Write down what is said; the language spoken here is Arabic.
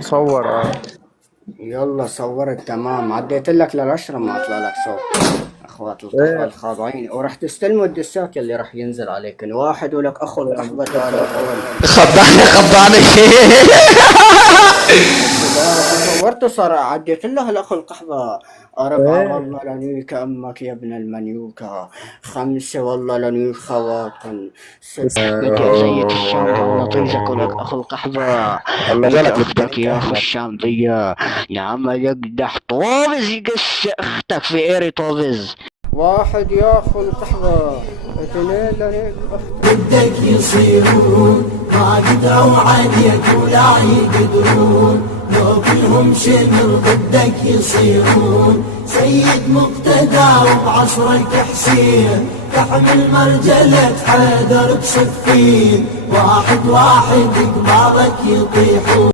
صور يلا صورت تمام، عديت لك للعشرة ما طلع لك صوت. اخوات القحبة ايه. الخاضعين، وراح تستلموا الدسات اللي راح ينزل عليكم واحد، ولك اخو القحبة تعال اول. خضعني خضعني. لا صورته صار عديت له الاخ القحبة. أربعة ايه. والله لنيك أمك يا ابن المنيوكة. خمسة والله لنيك خواتم. ستة بس قلت يا سيد الشامبة ونطيزك ولك أخو القحبة. الله قلت جالك أختك بالدنيا يا أخو احمد. الشامبية. لما يقدح طوبز يقش أختك في إيري طوبز. واحد يا أخو القحبة. اثنين لنيك أختك. بدك يصيرون ما قدروا عليك ولا يقدرون، لو كلهم شمر ضدك يصيرون. سيد مقتدى وبعصرك حسين، تحمل مرجلة حيدر بصفين، واحد واحد قبالك يطيحون.